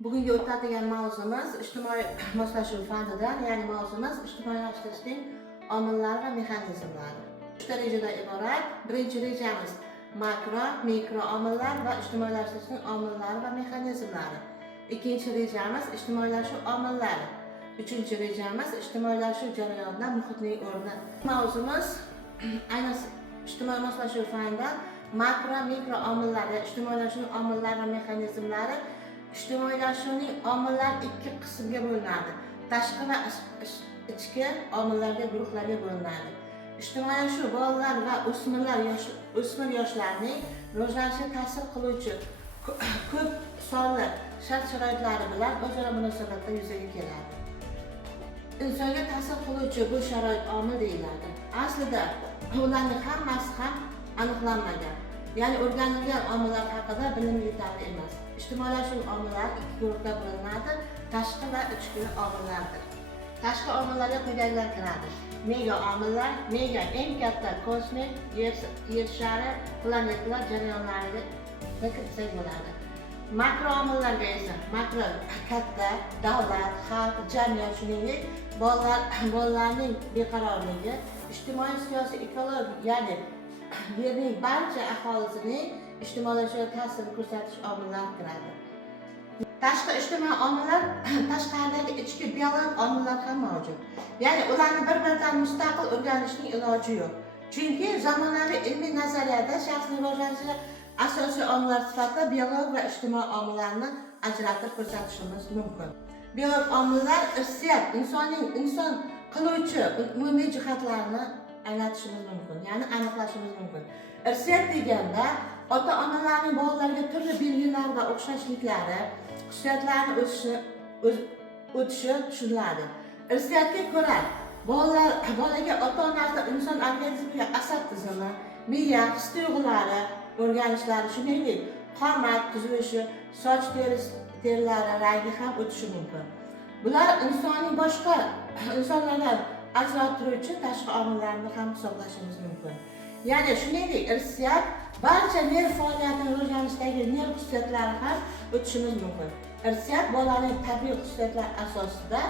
Bugungi o'tadigan mavzumiz ijtimoiy moslashuv fanidan, ya'ni mavzumiz ijtimoiylashtirishning omillari va mexanizmlari. 3 ta rejadan iborat. Birinchi rejamiz makro, mikro omillar va ijtimoiylashtirishning omillari va mexanizmlari. Ikkinchi rejamiz ijtimoiylashuv omillari. Uchinchi rejamiz ijtimoiylashuv jarayonida muhitning o'rni. Mavzumiz ayniqsa ijtimoiy moslashuv fanidan makro, mikro omillar va ijtimoiylashuv omillari va mexanizmlari. Ijtimoiylashuvning omillari ikki qismga bo'linadi. Tashqi va ichki omillarga, guruhlarga bo'linadi. Ijtimoiylashuv bolalar va o'smir yoshlarning rivojlanishiga ta'sir qiluvchi ko'p sonli shart-sharoitlari bilan o'zaro munosabatda yuzaga keladi. Insonga ta'sir qiluvchi bu sharoit omil deyiladi. Aslida ularning hammasi ham aniqlanmagan. Ya'ni o'rganilgan omillar haqida bilim yetarli emas. Ijtimoiylashuv omillari ikki guruhga bo'linadi: tashqi va ichki omillardir. Tashqi omillarga quyidagilar kiradi: mega omillar, mega eng katta kosmik yer shari planetalar jarayonlariga kirsak bo'ladi. Makro omillarga esa makro katta davlat, xalq, jamiyat, shuningdek bolalarning beqarorligi, ijtimoiy, siyosiy, ekologik, ya'ni yerning barcha aholisining ijtimoiylashuviga ta'sir ko'rsatish omillari kiradi. Tashqi ijtimoiy omillar tashqaridagi ichki biologik omillar ham mavjud. Ya'ni ularni bir-biridan mustaqil o'rganishning iloji yo'q. Chunki zamonaviy ilmiy nazariyada shaxsning rivojlanishiga asosiy omillar sifatida biologik va ijtimoiy omillarni ajratib ko'rsatishimiz mumkin. Biologik omillar irsiyat, inson qiluvchi umumiy jihatlarni anglatishimiz mumkin, ya'ni aniqlashimiz mumkin. Irsiyat deganda ota-onalarning bolalarga turli belgilar va o'xshashliklari, xususiyatlarni o'tishi tushuniladi. Irsiyatga ko'ra bolaga ota-onasi inson organizmiga asab tizimi, miya, his-tuyg'ulari o'rganishlari, shuningdek qomat tuzilishi, soch terilari rangi ham o'tishi mumkin. Bular insonning boshqa insonlardan ajratuvchi tashqi omillarni ham hisoblashimiz mumkin. Ya'ni shuningdek irsiyat barcha nerv faoliyatining rivojlanishidagi nerv xususiyatlari ham o'tishimiz mumkin. Irsiyat bolaning tabiiy xususiyatlari asosida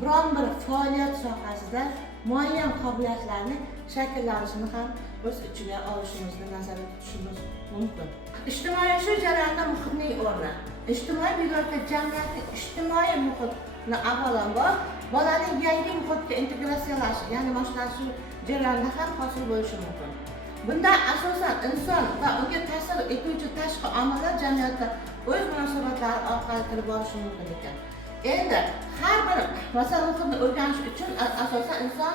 biron bir faoliyat sohasida muayyan qobiliyatlarning shakllanishini ham o'z ichiga olishimizni nazarda tutishimiz mumkin. Ijtimoiylashuv jarayonida muhitning o'rni. Ijtimoiy buyrakda jamiyatning ijtimoiy muhitni avvalambor bolaning yangi muhitga integratsiyalashi, ya'ni moslashuv jarayonida ham hosil bo'lishi mumkin. Bunda asosan inson va unga ta'sir etuvchi tashqi omillar jamiyatda o'z munosabatlari orqali kirib borishi mumkin ekan. Endi har bir masala muhitni o'rganish uchun asosan inson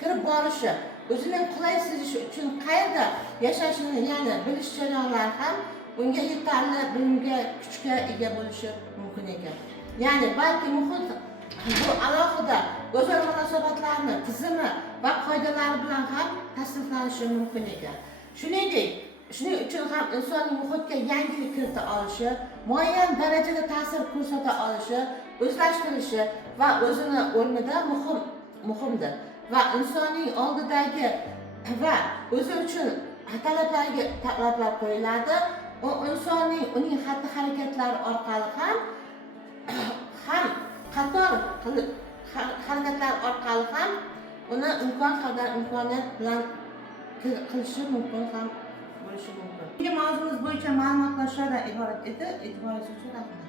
kirib borishi, o'zining qulay sezishi uchun qayerda yashashini, ya'ni bilish jarayonlari ham unga yetarli bilimga, kuchga ega bo'lishi mumkin ekan. Ya'ni balki muhit bu alohida o'zaro munosabatlarni tizimi va qoidalari bilan ham tasniflanishi mumkin ekan. Shuning uchun ham insonning muhitga yangilik kirita olishi, muayyan darajada ta'sir ko'rsata olishi, o'zlashtirishi va o'zini o'rnida muhimdir. Va insonning oldidagi va o'zi uchun talablar qo'yiladi. U insonning uning xatti-harakatlari orqali ham qator harakatlar orqali ham uni imkon qadar imkoniyat bilan qilishi mumkin ham bo'lishi mumkin. Bugungi mavzumiz bo'yicha ma'lumotlar shulardan iborat edi. E'tiboringiz uchun rahmat.